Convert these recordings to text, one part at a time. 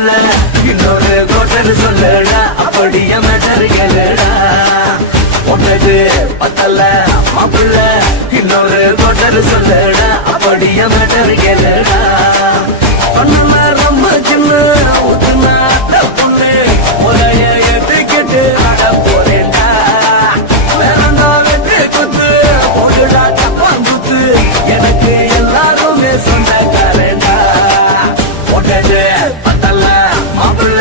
மாப்பிள்ள இன்னொரு கோட்டர் சொல்லடா அப்படிய மேட்டர் கேளுடா ஒன்னது பத்தல மாப்பிள்ள இன்னொரு கோட்டர் சொல்லடா அப்படிய மேட்டர் கேளுடா பண்ணல ரொம்ப சின்ன ஊத்துனா பொண்ணு முறைய ஏத்துக்கிட்டு நட போறேன்டா வேறண்டா வெட்டு குத்து போடுடா தப்பான் குத்து எனக்கு எல்லாருமே சொந்தக்காரண்டா ஒட்டது பத்தல மாப்பிள்ள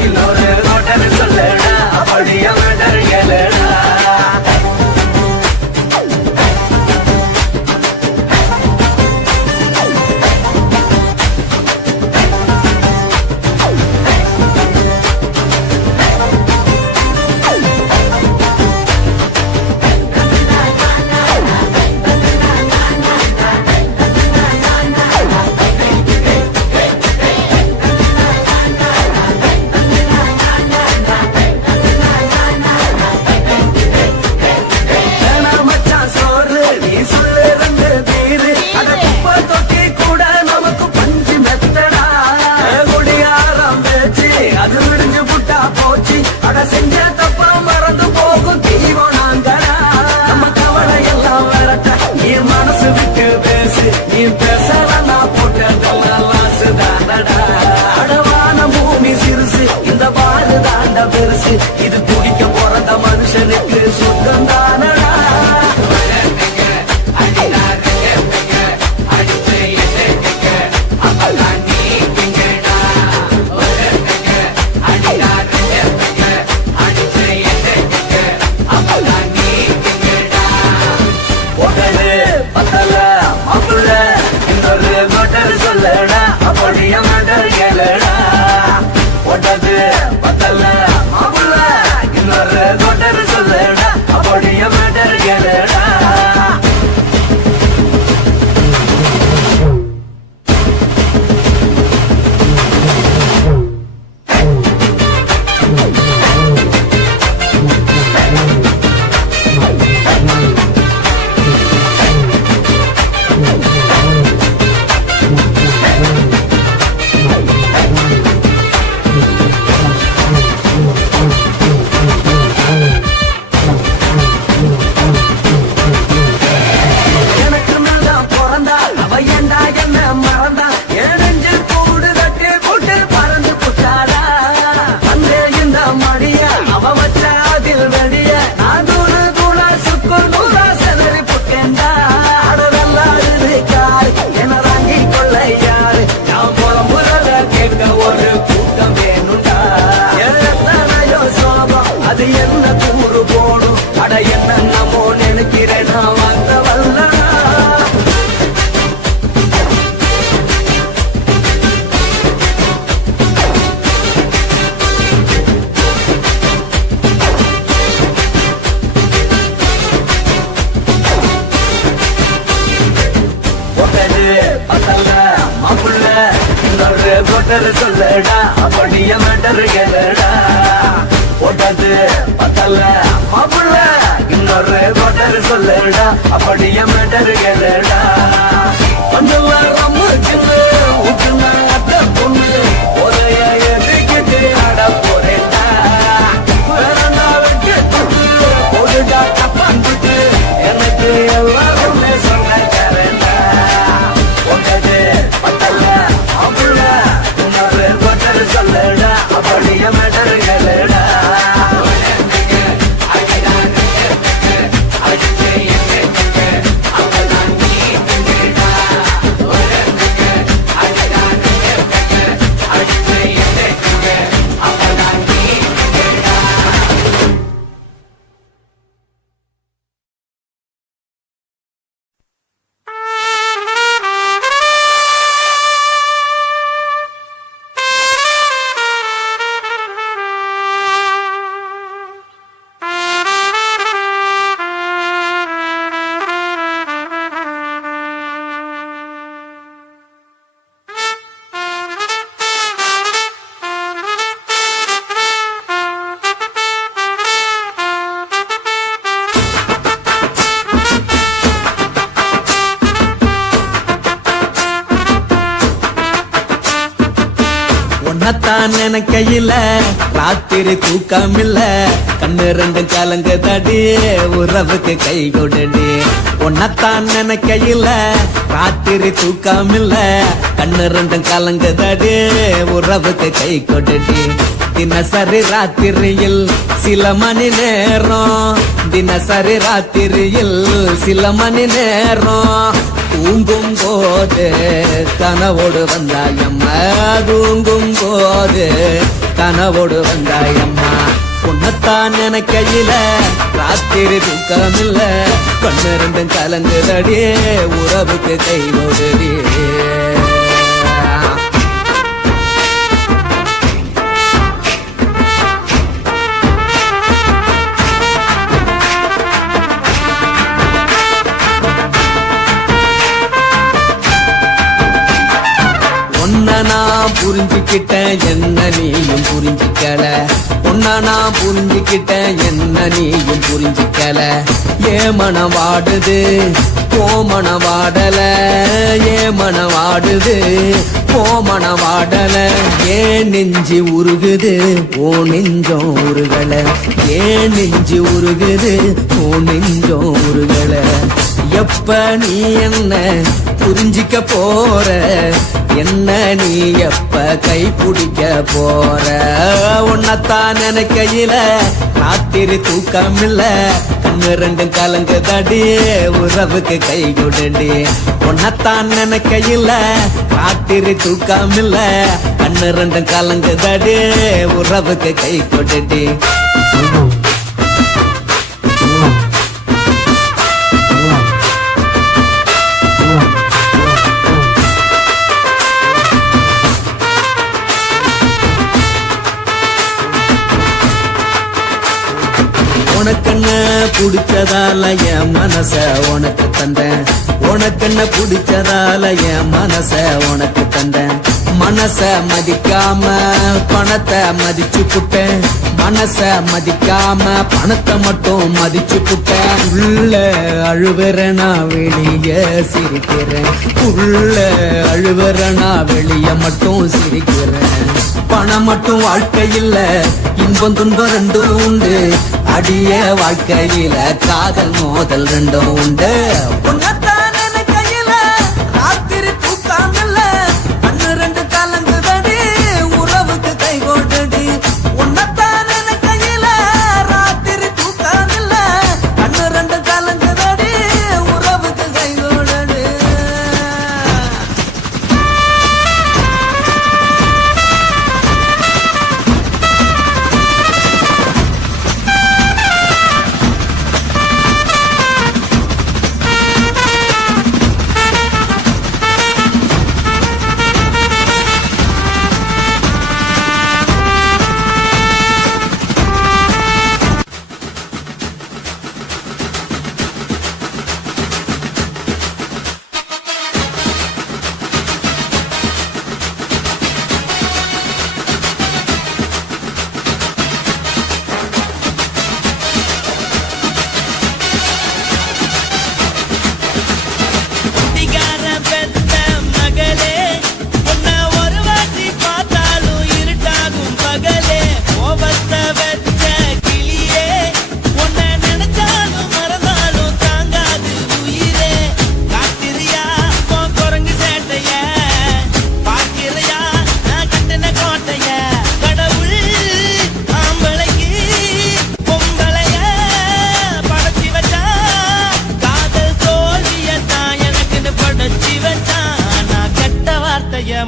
இன்னொரு கோட்டர் சொல்லடா அப்படிய மேட்டர் கேளுடா செஞ்ச தப்பா மறந்து போகும் தீவம் நாங்கடா நம்ம கவலை எல்லாம் வரட்ட நீ மனசு விட்டு பேசு நீ பேசலன்னா போட்டதெல்லாம் லாசுதானடா அடவான பூமி சிறுசு இந்த பாடு தாண்ட பெருசு இது துடிக்க பிறந்த மனுஷனுக்கு சொந்தம் தானடா சொல்லடா அப்படிய மேட்டர் கேளுடா ஒட்டது பத்தல மாப்பிள்ள இன்னொரு கோட்டர் சொல்லடா அப்படிய மேட்டர் கேளுடா ஒரு கூட்டம் வேணுண்டா எத்தனையோ சோகம் அது என்ன கூறு போடும் அட என்ன நம்மோ நினைக்கிறேன் நான் வந்த வல்லடா மாப்பிள்ள இன்னொரு கோட்டர் சொல்லடா அப்படிய மேட்டர் கேளுடா ஒட்டது பத்தல மாப்பிள்ள இன்னொரு கோட்டர் சொல்லடா அப்படிய மேட்டர் கேளுடா கொஞ்சம் ரொம்ப சின்ன ஊட்டுனா அத்த பொண்ணு ஒரைய எதுக்கிட்டு ஆட போறேன்டா வேறண்டா வெட்டு குத்து போடுடா தப்பான் குத்து எனக்கு எல்லாருமே சொந்தக்காரண்டா ஒட்டது பத்தல மாப்பிள்ள இன்னொரு கோட்டர் சொல்லடா அப்படிய மேட்டர் கேளுடா உன்னத்தான் நினைக்கையில ராத்திரி தூக்கமில்ல கண்ணு ரெண்டு கலங்கு தடி உறவுக்கு கை கொடுடி உன்னத்தான் நினைக்கையில ராத்திரி தூக்கமில்ல கண்ணு ரெண்டு கலங்கு தடி உறவுக்கு கை கொடுடி தினசரி ராத்திரியில் சில மணி நேரம் தினசரி ராத்திரியில் சில மணி நேரம் தூங்கும் போது கனவோடு வந்தாயம்மா தூங்கும் போது கனவோடு வந்தாயம்மா உன்னத்தான் நினைக்கையில ராத்திரி தூக்கமில்ல கண்ணு ரெண்டும் கலங்குதடி உறவுக்கு கை ஓடுடி நான் புரிஞ்சுக்கிட்டேன் என்ன நீயும் புரிஞ்சுக்கல உன்ன நான் புரிஞ்சுக்கிட்டேன் என்ன நீயும் புரிஞ்சுக்கல ஏ மனம் வாடுது போ மனம் வாடல ஏ மனம் வாடுது போ மனம் வாடல ஏன் நெஞ்சு உருகுது ஓ நெஞ்சம் உருகல ஏன் நெஞ்சு உருகுது ஓ நெஞ்சம் உருகல எப்ப நீ என்ன புரிஞ்சிக்க போற என்ன நீ எப்ப கை பிடிக்க போற உன்னத்தான் நினைக்கையில ராத்திரி தூக்கமில்ல கண்ணு ரெண்டும் கலங்கு தடி உறவுக்கு கை கொடுடி உன்னத்தான் நினைக்கையில ராத்திரி தூக்கமில்ல கண்ணு ரெண்டும் கலங்கு தடி உறவுக்கு கை கொடுடி உனக்கென்ன பிடிச்சதால என் மனச உனக்கு தந்தேன் உனக்கென்ன பிடிச்சதால என் மனச உனக்கு தந்தேன் மனச மதிக்காம பணத்தை மதிச்சு புட்டேன் மனச மதிக்காம பணத்தை மட்டும் மதிச்சு புட்டேன் உள்ள அழுவுறனா வெளிய சிரிக்கிறேன் உள்ள அழுவுறனா வெளிய மட்டும் சிரிக்கிறேன் பணம் மட்டும் வாழ்க்கையில் இன்பம் துன்பம் ரெண்டும் உண்டு அடிய வாழ்க்கையில காதல் மோதல் ரெண்டும் உண்டு உன்னத்தான் நினைக்கையில ராத்திரி தூக்கமில்ல கண்ணு ரெண்டு கலங்குதடி உறவுக்கு கை கொடுடி உன்னத்தான் நினைக்கையில ராத்திரி தூக்கமில்ல கண்ணு ரெண்டு கலங்குதடி உறவுக்கு கை கொடுடி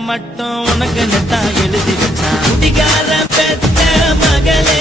மட்டும் உனக்கு நெட்டா எழுதி வச்சான் குடிகார பெத்த மகளே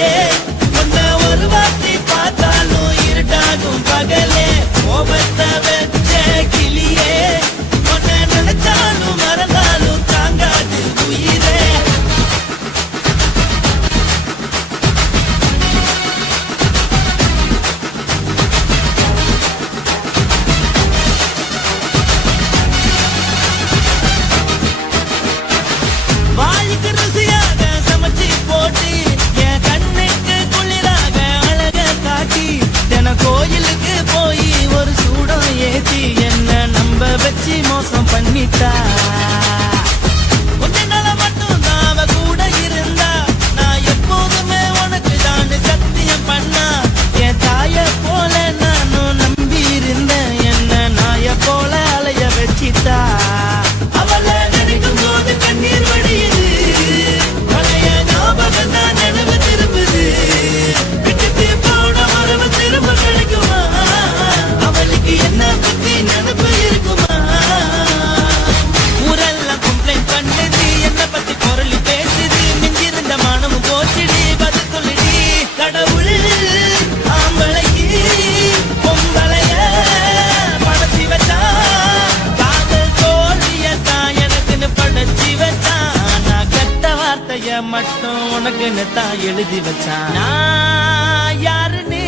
என்னத்தான் எழுதி வச்சான். நான் யாருன்னு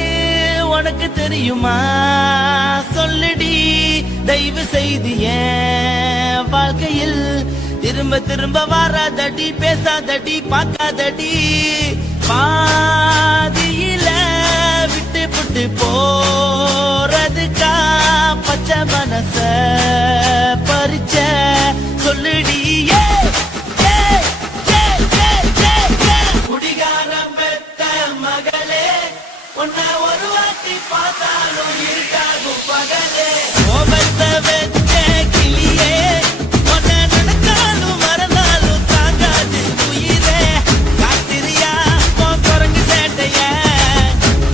உனக்கு தெரியுமா சொல்லுடி, தயவு செய்து என் வாழ்க்கையில் திரும்ப திரும்ப வராதடி, பேசாதடி, பார்க்காதடி. பாதியில விட்டு புட்டு போறதுக்கா பச்சை மனச பறிச்ச சொல்லுடி. குடிகாரம் பெத்த மகளே, உன்னை ஒரு வாட்டி பார்த்தாலும் இருக்காகும் பகலே. கோபத்தை வச்ச கிளியே, உன்னை நடக்காலும் மறந்தாலும் தாங்காது உயிரே. காத்திரியா உன் குரங்கு சேட்டைய,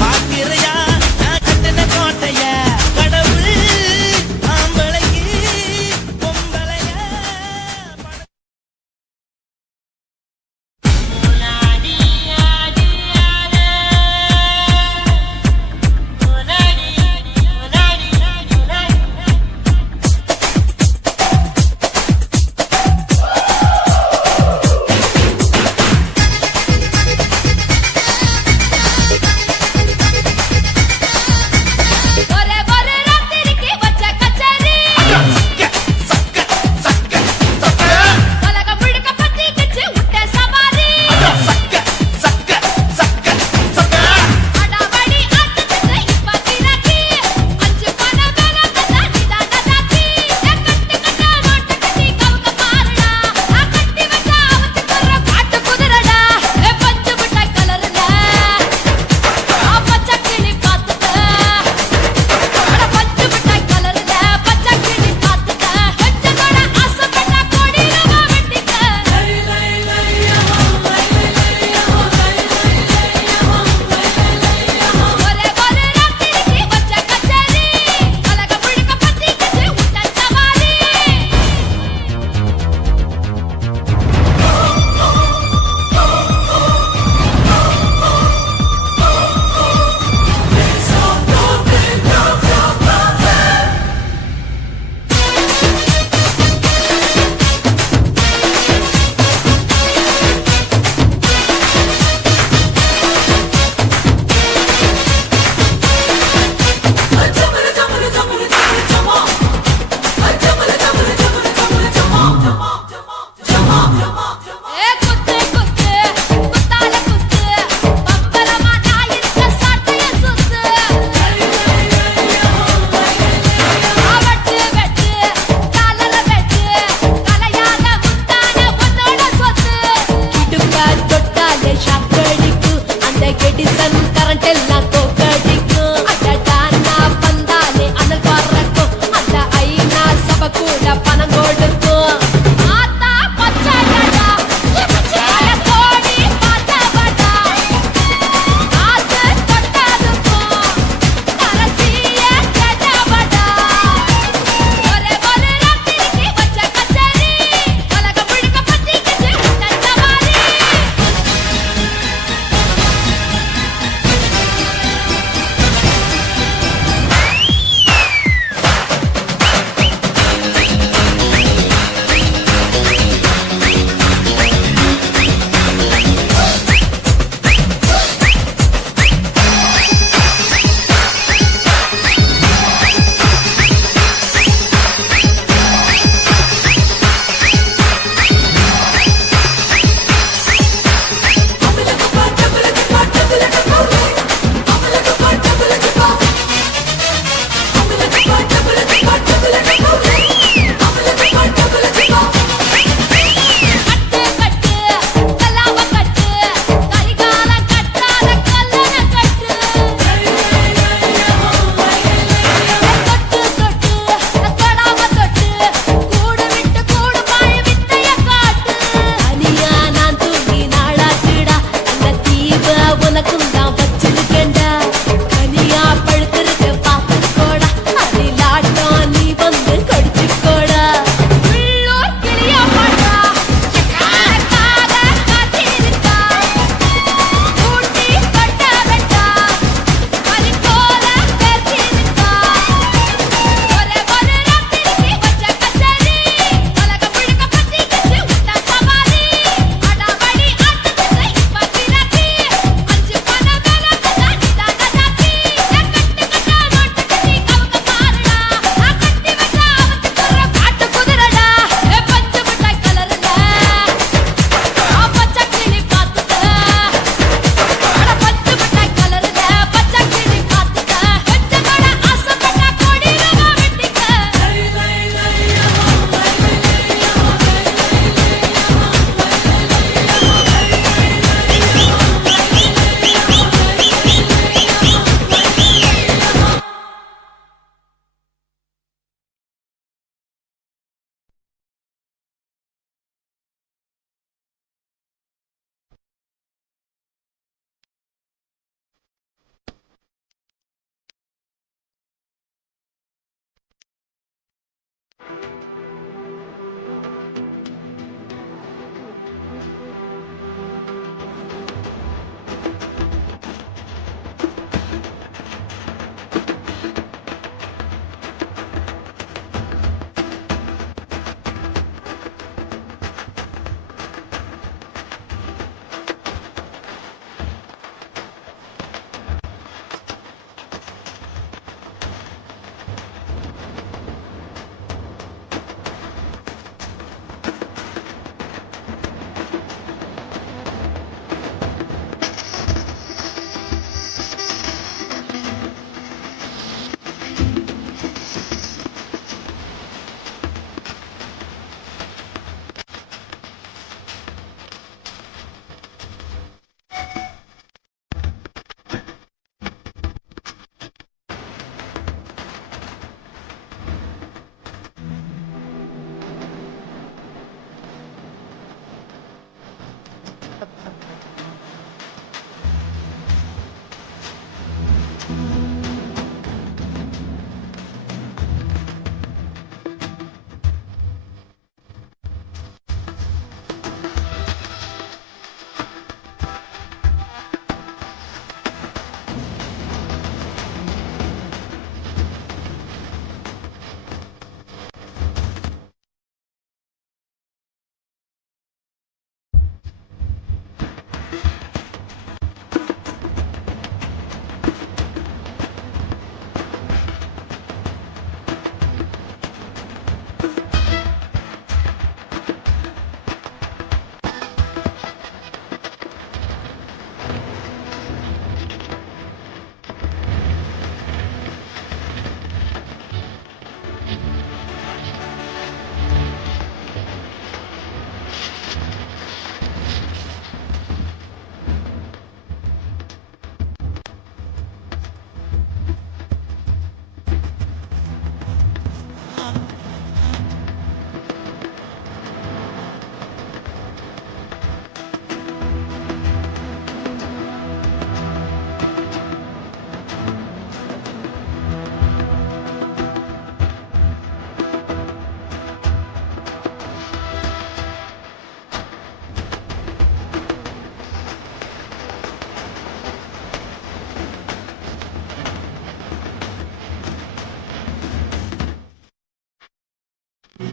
பாக்கிறையா நான் கட்டின கோட்டைய. கடவுள் ஆம்பளைக்கு பொம்பளைய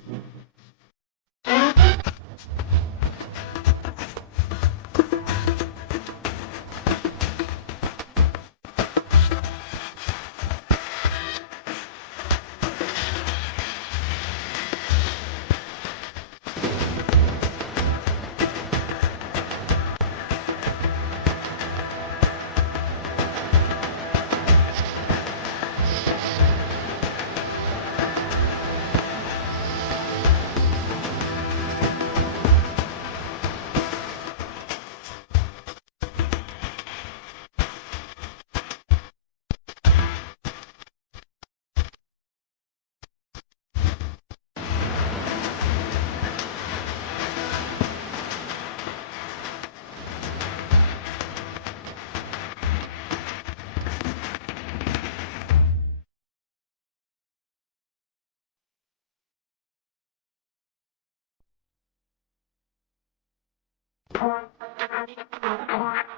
Thank you.